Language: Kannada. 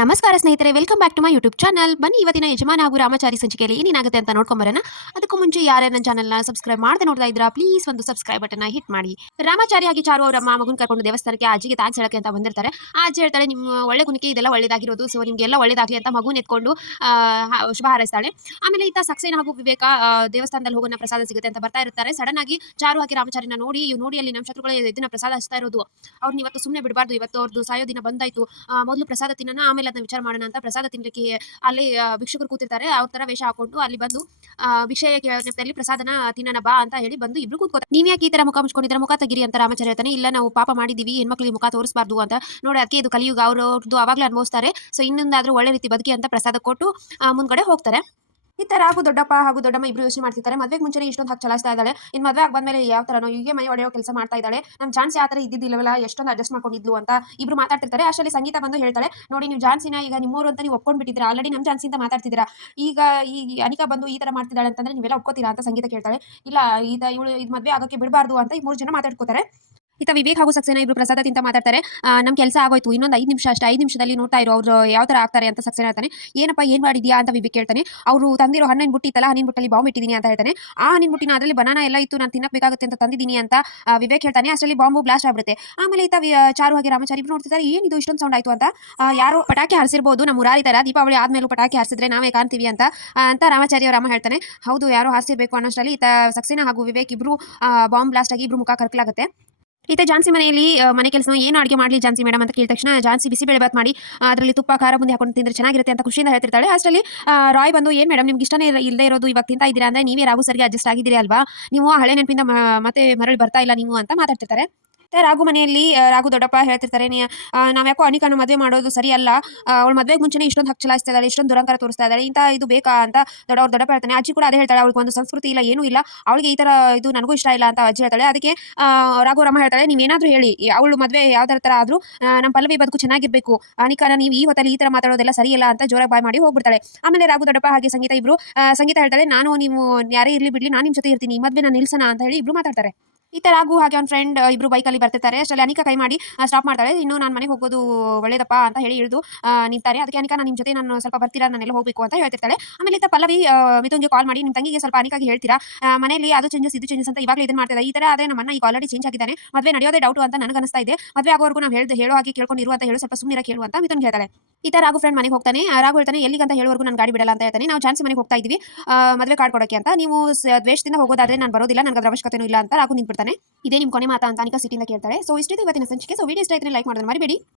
ನಮಸ್ಕಾರ ಸ್ನೇಹಿತರೆ, welcome back to my YouTube channel. ಬನ್ನಿ ಇವತ್ತಿನ ಯಜಮಾನ ಹಾಗೂ ರಾಮಚಾರಿ ಸಂಚಿಕೆಯಲ್ಲಿ ಏನೇನಾಗುತ್ತೆ ಅಂತ ನೋಡ್ಕೊಂಬರೋಣ. ಅದಕ್ಕೂ ಮುಂಚೆ ಯಾರ್ಯಾರು ನನ್ನ ಚಾನಲ್ನ ಸಬ್ಸ್ಕ್ರೈಬ್ ಮಾಡದೆ ನೋಡ್ತಾ ಇದ್ರಾ, ಪ್ಲೀಸ್ ಒಂದು ಸಬ್ಸ್ಕ್ರೈಬ್ ಬಟನ್ನ ಹಿಟ್ ಮಾಡಿ. ರಾಮಚಾರಿ ಹಾಗೆ ಚಾರು ಅವರ ಮಗನ ಕರ್ಕೊಂಡು ದೇವಸ್ಥಾನಕ್ಕೆ ಅಜ್ಜಿಗೆ ಥ್ಯಾಂಕ್ಸ್ ಹೇಳಕ್ಕೆ ಅಂತ ಬಂದಿರ್ತಾರೆ. ಆ ಅಜ್ಜಿ ಹೇಳ್ತಾಳೆ, ನಿಮ್ಮ ಒಳ್ಳೆ ಗುಣಕ್ಕೆ ಇದೆಲ್ಲ ಒಳ್ಳೇದಾಗಿರೋದು, ಸೊ ನಿಮಗೆಲ್ಲ ಒಳ್ಳೇದಾಗಲಿ ಅಂತ ಮಗುನ ಎತ್ಕೊಂಡು ಶುಭ ಹಾರೈಸ್ತಾಳೆ. ಆಮೇಲೆ ಈತ ಸಕ್ಸೇನಾ ಹಾಗೂ ವಿವೇಕ ದೇವಸ್ಥಾನದಲ್ಲಿ ಹೋಗೋಣ ಪ್ರಸಾದ ಸಿಗುತ್ತೆ ಅಂತ ಬರ್ತಾ ಇರ್ತಾರೆ. ಸಡನ್ ಆಗಿ ಚಾರು ಹಾಗೆ ರಾಮಚಾರಿನ ನೋಡಿ, ಇವ್ ನೋಡಿ ಅಲ್ಲಿ ನಮ್ಮ ಶತ್ರುಗಳು ಇದನ್ನ ಪ್ರಸಾದ ಹಚ್ತಾ ಇರೋದು, ಅವ್ರನ್ನ ಇವತ್ತು ಸುಮ್ಮನೆ ಬಿಡಬಾರ್ದು, ಇವತ್ತು ಅವ್ರದ್ದು ಸಾಯೋ ದಿನ ಬಂದಾಯ್ತು, ಮೊದಲು ಪ್ರಸಾದ ತಿನ್ನೋಣ ಆಮೇಲೆ ಅದನ್ನ ವಿಚಾರ ಮಾಡೋಣ ಅಂತ ಪ್ರಸಾದ ತಿನ್ಲಿಕ್ಕೆ ಅಲ್ಲಿ ಭಿಕ್ಷುಕರು ಕೂತಿರ್ತಾರೆ. ಅವ್ರ ತರ ವೇಷ ಹಾಕೊಂಡು ಅಲ್ಲಿ ಬಂದು ವಿಷಯ ನೆಪದಲ್ಲಿ ಪ್ರಸಾದನ ತಿನ್ನೋಣ ಬಾ ಅಂತ ಹೇಳಿ ಬಂದು ಇಬ್ರು ಕೂತ್ಕೋತಾರೆ. ನೀವ್ ಯಾಕೆ ಈ ತರ ಮುಖ ಮುಚ್ಕೊಂಡಿದ್ರ, ಮುಖ ತೆಗಿರಿ ಅಂತ ರಾಮಚಾರಿ ಹೇಳ್ತಾನೆ. ಇಲ್ಲ, ನಾವು ಪಾಪ ಮಾಡಿದೀವಿ, ಹೆಣ್ಮಕ್ಳಿಗೆ ಮುಖ ತೋರಿಸಬಾರ್ದು ಅಂತ. ನೋಡಿ ಅದಕ್ಕೆ ಇದು ಕಲಿಯುಗ, ಅವ್ರದ್ದು ಅವಾಗ್ಲೇ ಅನುಭವಿಸ್ತಾರೆ, ಸೊ ಇನ್ನೊಂದಾದ್ರೂ ಒಳ್ಳೆ ರೀತಿ ಬದುಕಿ ಅಂತ ಪ್ರಸಾದ ಕೊಟ್ಟು ಮುಂದ್ಗಡೆ ಹೋಗ್ತಾರೆ. ಈ ತರ ಹಾಗೂ ದೊಡ್ಡಪ್ಪ ಹಾಗೂ ದೊಡ್ಡಮ್ಮ ಇಬ್ರು ಯೋಚನೆ ಮಾಡ್ತಿರ್ತಾರೆ. ಮದ್ವೆಗೆ ಮುಂಚೆ ಇಷ್ಟೊಂದು ಹಾಕಿ ಚಲಾಯಿಸ್ತಾ ಇದ್ದಾಳೆ, ಇನ್ ಮದ್ವೆ ಆಗಿ ಬಂದ್ಮೇಲೆ ಯಾವ ತರನೋ ಹೀಗೆ ಮೈ ಹೊಡೆಯೋ ಕೆಲಸ ಮಾಡ್ತಾ ಇದ್ದಾಳೆ, ನಮ್ ಚಾನ್ಸ್ ಯಾವ ತರ ಇದ್ದಿದ್ದಿಲ್ಲವಲ್ಲ, ಎಷ್ಟೊಂದು ಅಡ್ಜಸ್ಟ್ ಮಾಡ್ಕೊಂಡಿದ್ಲು ಅಂತ ಇಬ್ರು ಮಾತಾಡ್ತಿರ್ತಾರೆ. ಅಷ್ಟರಲ್ಲಿ ಸಂಗೀತ ಬಂದು ಹೇಳ್ತಾಳೆ, ನೋಡಿ ನೀವು ಜಾನ್ಸಿನ ಈಗ ನಿಮ್ಮೂರು ಅಂತ ನೀವು ಒಪ್ಕೊಂಡ್ಬಿಟ್ಟಿದ್ರೆ, ಆಲ್ರೆಡಿ ನಮ್ ಜಾನ್ಸಿ ಅಂತ ಮಾತಾಡ್ತಿದ್ದೀರಾ, ಈಗ ಈ ಅನಿಕಾ ಬಂದು ಈ ತರ ಮಾಡ್ತಿದ್ದಾಳೆ ಅಂತಂದ್ರೆ ನೀವೆಲ್ಲ ಒಪ್ಕೋತೀರಾ ಅಂತ ಸಂಗೀತ ಕೇಳ್ತಾಳೆ. ಇಲ್ಲ, ಇವಳು ಇದು ಮದ್ವೆ ಆಗೋಕೆ ಬಿಡಬಾರ್ದು ಅಂತ ಈ ಮೂರು ಜನ ಮಾತಾಡ್ಕೋತಾರೆ. ಈತ ವಿವೇಕ್ ಹಾಗೂ ಸಕ್ಸೇನಾ ಇಬ್ರು ಪ್ರಸಾದ ತಿಂತ ಮಾತಾಡ್ತಾರೆ. ನಮ್ಮ ಕೆಲಸ ಆಗೋಯ್ತು, ಇನ್ನೊಂದು 5 ನಿಮಿಷ ಅಷ್ಟೇ, 5 ನಿಮಿಷದಲ್ಲಿ ನೋಡ್ತಾ ಇರೋ ಅವ್ರು ಯಾವ ತರ ಆಗ್ತಾರೆ ಅಂತ ಸಕ್ಸೇನಾ ಹೇಳ್ತಾನೆ. ಏನಪ್ಪ ಏನ್ ಮಾಡಿದ್ಯಾ ಅಂತ ವಿವೇಕ್ ಕೇಳ್ತಾನೆ. ಅವರು ತಂದಿರೋ ಹಣ್ಣಿನ ಬುಟ್ಟಿ ಇತ್ತಲ್ಲ, ಹಣ್ಣಿನ ಬುಟ್ಟಲ್ಲಿ ಬಾಂಬ್ ಇಟ್ಟಿದ್ದೀನಿ ಅಂತ ಹೇಳ್ತಾನೆ. ಆ ಹಣ್ಣಿನ ಬುಟ್ಟಿನ ಅದರಲ್ಲಿ ಬನಾನಾ ಎಲ್ಲ ಇತ್ತು, ನಾನು ತಿನ್ನಕ್ ಬೇಕಾಗುತ್ತೆ ಅಂತ ತಂದಿದ್ದೀನಿ ಅಂತ ವಿವೇಕ್ ಹೇಳ್ತಾನೆ. ಅಷ್ಟರಲ್ಲಿ ಬಾಂಬು ಬ್ಲಾಸ್ಟ್ ಆಗ್ಬಿಡುತ್ತೆ. ಆಮೇಲೆ ಈತ ಚಾರು ಹಾಗೆ ರಾಮಚಾರಿ ಇಬ್ರು ನೋಡ್ತಿದ್ದಾರೆ, ಏನಿದು ಇಷ್ಟೊಂದು ಸೌಂಡ್ ಆಯ್ತು ಅಂತ. ಯಾರೋ ಪಟಾಕಿ ಹಾರಿಸಿರ್ಬೋದು, ನಮ್ಮ ಊರಾರಿ ತರ ದೀಪಾವಳಿ ಆದ್ಮೇಲೂ ಪಟಾಕಿ ಹಾರಿಸಿದ್ರೆ ನಾವೇ ಕಾಣ್ತೀವಿ ಅಂತ ರಾಮಚಾರಿ ಅವರ ಅಮ್ಮ ಹೇಳ್ತಾನೆ. ಹೌದು, ಯಾರೋ ಹಾರಿಸಿರ್ಬೇಕು ಅನ್ನೋಷ್ಟರಲ್ಲಿ ಈತ ಸಕ್ಸೇನಾ ಹಾಗೂ ವಿವೇಕ್ ಇಬ್ರು ಬಾಂಬ್ ಬ್ಲಾಸ್ಟ್ ಆಗಿ ಇಬ್ರು ಮುಖ ಕರ್ಕಲಾಗುತ್ತೆ. ಈತ ಜಾನ್ಸಿ ಮನೆಯಲ್ಲಿ ಮನೆ ಕೆಲಸ ಏನು ಅಡುಗೆ ಮಾಡಲಿ ಜಾನ್ಸಿ ಮೇಡಮ್ ಅಂತ ಕೇಳಿದ ತಕ್ಷಣ ಜಾನ್ಸಿ ಬಿಸಿಬೇಳೆ ಬಾತ್ ಮಾಡಿ ಅದರಲ್ಲಿ ತುಪ್ಪ ಖಾರ ಮುಂದೆ ಹಾಕೊಂಡು ತಿಂದ್ರೆ ಚೆನ್ನಾಗಿರುತ್ತೆ ಅಂತ ಖುಷಿಯಿಂದ ಹೇಳ್ತಿರ್ತಾಳೆ. ಅಷ್ಟರಲ್ಲಿ ರಾಯ್ ಬಂದು, ಏನು ಮೇಡಮ್ ನಿಮ್ಗೆ ಇಷ್ಟನೇ ಇಲ್ಲದೆ ಇರೋದು, ಇವಾಗ ತಿಂತಾ ಇದ್ದೀರಾ ಅಂದರೆ ನೀವೇ ರಾಘು ಸರ್ಗೆ ಅಡ್ಜಸ್ಟ್ ಆಗಿದ್ದೀರಿ ಅಲ್ವಾ, ನೀವು ಹಳೆ ನೆನಪಿಂದ ಮತ್ತೆ ಮರಳಿ ಬರ್ತಾ ಇಲ್ಲ ನೀವು ಅಂತ ಮಾತಾಡ್ತಿರ್ತಾರೆ. ರಾಘು ಮನೆಯಲ್ಲಿ ರಾಘು ದೊಡ್ಡಪ್ಪ ಹೇಳ್ತಿರ್ತಾರೆ, ನಾವ್ ಯಾಕೋ ಅನಿಕನ ಮದುವೆ ಮಾಡೋದು ಸರಿ ಅಲ್ಲ, ಅವಳ ಮದುವೆಗೆ ಮುಂಚೆನೇ ಇಷ್ಟೊಂದು ಹಕ್ಕು ಚಲಾಯಿಸ್ತಾ ಇದ್ದಾಳೆ, ಇಷ್ಟೊಂದು ದುರಂಕಾರ ತೋರಿಸ್ತಾ ಇದ್ದಾಳೆ, ಇಂಥ ಇದು ಬೇಕಾ ಅಂತ ದೊಡ್ಡಪ್ಪ ಹೇಳ್ತಾನೆ. ಅಜ್ಜಿ ಕೂಡ ಅದೇ ಹೇಳ್ತಾಳೆ, ಅವಳಿಗೆ ಒಂದು ಸಂಸ್ಕೃತಿ ಇಲ್ಲ, ಏನೂ ಇಲ್ಲ, ಅವಳಿಗೆ ಈ ತರ ಇದು ನನಗೂ ಇಷ್ಟ ಇಲ್ಲ ಅಂತ ಅಜ್ಜಿ ಹೇಳ್ತಾಳೆ. ಅದಕ್ಕೆ ರಾಘು ಹೇಳ್ತಾಳೆ, ನೀವೇನಾದ್ರೂ ಹೇಳಿ, ಅವಳು ಮದುವೆ ಯಾವ್ದಾರ ತರ ಆದ್ರೂ ನಮ್ಮ ಪಲ್ಲವಿ ಬದುಕು ಚೆನ್ನಾಗಿರ್ಬೇಕು, ಅನಿಕನ ನೀವು ಈ ಹೊತ್ತಲ್ಲಿ ಈ ತರ ಮಾತಾಡೋದೆಲ್ಲ ಸರಿಯಲ್ಲ ಅಂತ ಜೋರಾಗಿ ಬಾಯ್ ಮಾಡಿ ಹೋಗ್ಬಿಡ್ತಾಳೆ. ಆಮೇಲೆ ರಾಘು ದೊಡ್ಡಪ್ಪ ಹಾಗೆ ಸಂಗೀತ ಇಬ್ರು ಸಂಗೀತ ಹೇಳ್ತಾಳೆ, ನಾನು ನೀವು ಯಾರೇ ಇರ್ಲಿ ಬಿಡ್ಲಿ, ನಾನು ನಿಮ್ ಜೊತೆ ಇರ್ತೀನಿ, ಈ ಮದುವೆ ನಾನು ನಿಲ್ಸೋಣ ಅಂತ ಹೇಳಿ ಇಬ್ರು ಮಾತಾಡ್ತಾರೆ. ಈ ತರ ರಾಘು ಹಾಗೆ ಅವ್ನ ಫ್ರೆಂಡ್ ಇಬ್ರು ಬೈಕಲ್ಲಿ ಬರ್ತಿರ್ತಾರೆ. ಅಷ್ಟರಲ್ಲಿ ಅನಿಕಾ ಕೈ ಮಾಡಿ ಸ್ಟಾಪ್ ಮಾಡ್ತಾಳೆ. ಇನ್ನು ನಾನು ಮನೆಗೆ ಹೋಗೋದು ಒಳ್ಳೇದಪ್ಪ ಅಂತ ಹೇಳಿ ಇಳಿದು ನಿಂತಾರೆ. ಅದಕ್ಕೆ ಅನಿಕಾ, ನಾನು ನಿಮ್ಮ ಜೊತೆ ನಾನು ಸ್ವಲ್ಪ ಬರ್ತೀರಾ, ನಾನೆಲ್ಲ ಹೋಗಬೇಕು ಅಂತ ಹೇಳ್ತಿರ್ತಾಳೆ. ಆಮೇಲೆ ಈತ ಪಲ್ಲವಿ ಮಿಥುನ್ಗೆ ಕಾಲ್ ಮಾಡಿ, ನಿಮ್ಮ ತಂಗಿಗೆ ಸ್ವಲ್ಪ ಅನಿಕಾಗೆ ಹೇಳ್ತೀರಾ, ಮನೆಯಲ್ಲಿ ಅದು ಚೇಂಜಸ್ ಇದು ಚೇಂಜಸ್ ಅಂತ ಇವಾಗಲೇ ಇದನ್ನ ಮಾಡ್ತಿದ್ದಾರೆ, ಈ ತರ ಅದೇ ನಮ್ಮನ್ನ ಈಗ ಆಲ್ರೆಡಿ ಚೇಂಜ್ ಆಗಿದ್ದಾನೆ, ಮದುವೆ ನಡೆಯೋದೇ ಡೌಟ್ ಅಂತ ನನಗೆ ಅನಿಸ್ತಾ ಇದೆ, ಮದುವೆ ಆಗೋವರೆಗೂ ನಾವು ಹೇಳೋ ಹಾಗೆ ಕೇಳ್ಕೊಂಡಿರು ಅಂತ ಹೇಳಿ ಸ್ವಲ್ಪ ಸುಮ್ಮನೆ ಕೇಳು ಅಂತ ಮಿಥುನ್ ಹೇಳ್ತಾಳೆ. ಈತ ರಾಘು ಫ್ರೆಂಡ್ ಮನೆಗೆ ಹೋಗ್ತಾನೆ. ರಾಘು ಹೇಳ್ತಾನೆ, ಎಲ್ಲಿಗೆ ಅಂತ ಹೇಳುವವರೆಗೂ ನಾನು ಗಾಡಿ ಬಿಡಲ್ಲ ಅಂತ ಹೇಳ್ತಾನೆ. ನಾವು ಜಾನ್ಸಿ ಮನೆಗೆ ಹೋಗ್ತಾ ಇದೀವಿ ಮದುವೆ ಕಾರ್ಡ್ ಕೊಡೋಕೆ ಅಂತ, ನೀವು ದ್ವೇಷದಿಂದ ಹೋಗೋದಾದ್ರೆ ನಾನು ಬರೋದಿಲ್ಲ, ನನಗೆ ಅದರ ಅವಶ್ಯಕತೆನೂ ಇಲ್ಲ ಅಂತ ರಾಘು ನಿಂತ್ಬಿಡ್ತಾನೆ. ಇದೇ ನಿಮ್ಮ ಕೊನೆ ಮಾತಾ ಅಂತ ಅನಿಕಾ ಸಿಟಿಯಿಂದ ಕೇಳ್ತಾಳೆ. ಸೊ ಇಷ್ಟಿದೆ ಇವತ್ತಿನ ಸಂಚಿಕೆ. ಸೊ ವಿಡಿಯೋ ಇಷ್ಟ ಆಯ್ತು ಲೈಕ್ ಮಾಡೋದನ್ನ ಮರಿಬೇಡಿ.